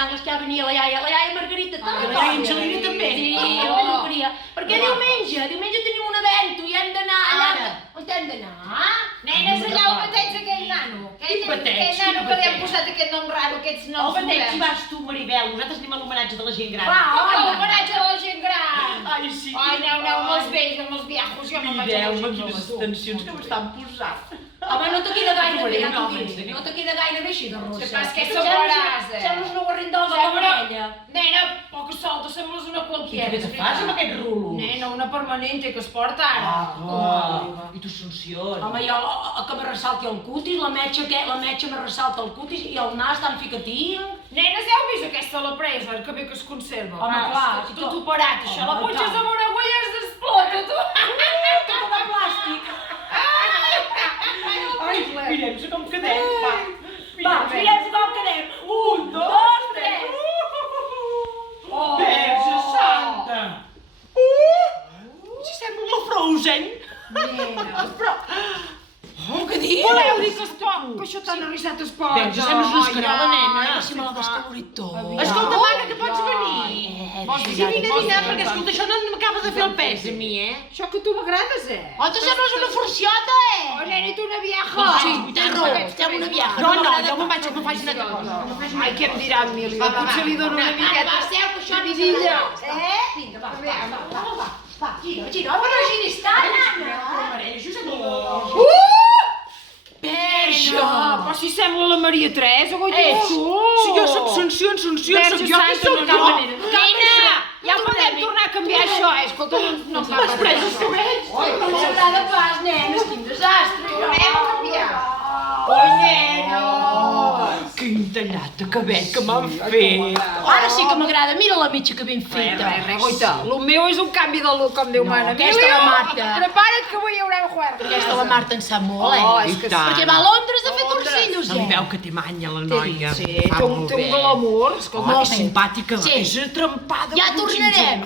sangles que ja venia la iaia Margarita també. La iaia Angelina també. Sí, jo ho queria. Perquè diumenge tenim un event i hem d'anar allà. On hem d'anar? Nenes, allà on bateig aquell nano. Aquell nano que li han posat aquest nom raro, aquests noms El bateig hi moderns. vas tu, Maribel. Nosaltres anem a l'homenatge de la gent gran. L'homenatge de la gent gran. Ai, sí. Ai, aneu amb els vells, amb els viejos, jo me'n vaig amb Mireu-me els gent quines jove. tensions que m'estan posant. Home, no te queda gaire bé, ja t'ho home, diré. No te queda gaire bé així de rossa. Que pas que sobraràs, Sembles una guarrindosa com ella. Nena, poca solta, sembles una I qualquiera. què te fas amb aquest rulo? Nena, una permanente que es porta ara. I tu sancions. Home, jo que me ressalti el cutis, la metge me ressalta el cutis i el nas tan ficatiu. Nenes, ja heu vist aquesta la presa, que bé que es conserva. Home, clar, si tot operat, això. La Home, punxes clar. amb una agulla i es desplota, tu. Tota de plàstic. Ai, mirem-se com quedem, va. Va, mirem com quedem. 1, 2, 3. Verge Santa! Si sembla la Frozen! Però... Oh, què dius? Voleu dir que es pot? Que això tan arrissat es pot? Verge, sembles una escarola, nena. Si me l'ha descolorit tot. Escolta, maca, que pots venir? Sí, vine, perquè escolta, això no m'acaba de fer el pes a mi, Això que tu m'agrades, Oh, tu sembles una forciota, Oh, nena, i tu una vieja. Sí, té raó, estem una vieja. No, jo me'n vaig, que me faci una altra cosa. Ai, què em dirà en Mili? Potser li dono una miqueta. Va, seu, que això no vidilla. Vinga, va, gira, home, no giris tant, Anna. Verge! Però si sembla la Maria Teresa, oi, tu? Si jo soc sancions, Verge jo qui Santa, soc no jo? cal manera. Nena, ja podem tornar a canviar això, Escolta, no em va Les preses que veig! No ens agrada pas, nenes, quin desastre. Tornem a canviar. Oi, nena. Quin tallat de cabell que m'han fet! Ara sí que m'agrada, mira la mitja que ben feta. Goita, el meu és un canvi de look, com Déu mana. aquesta la Marta. Prepara't que avui hi haurà un juerga. Aquesta la Marta en sap molt, és que sí. Perquè va a Londres a fer cursillos, No em veu que té manya la noia. Sí, Fa té molt un bé. glamour. Escolta, Oh, que simpàtica, Sí. és atrempada. Ja tornarem,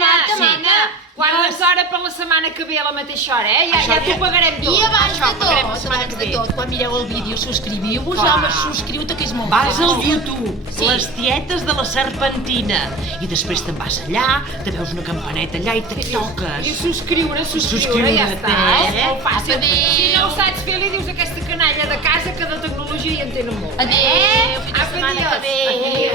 Marta, Marta? Guarda's hora per la setmana que ve a la mateixa hora, Ja t'ho pagarem tot. I abans Això, de pagarem la tot, setmana abans que de ve. tot, quan mireu el vídeo, subscriviu-vos, Clar. home, subscriu-te, que és molt Vas al fàcil. YouTube, les tietes de la Serpentina, i després te'n vas allà, te veus una campaneta allà i te toques. I subscriure, ja Subscriure-te, està. És molt fàcil. Adéu. Si no ho saps fer, li dius a aquesta canalla de casa que de tecnologia hi entenen molt. Adéu, fins la setmana que ve. Adéu.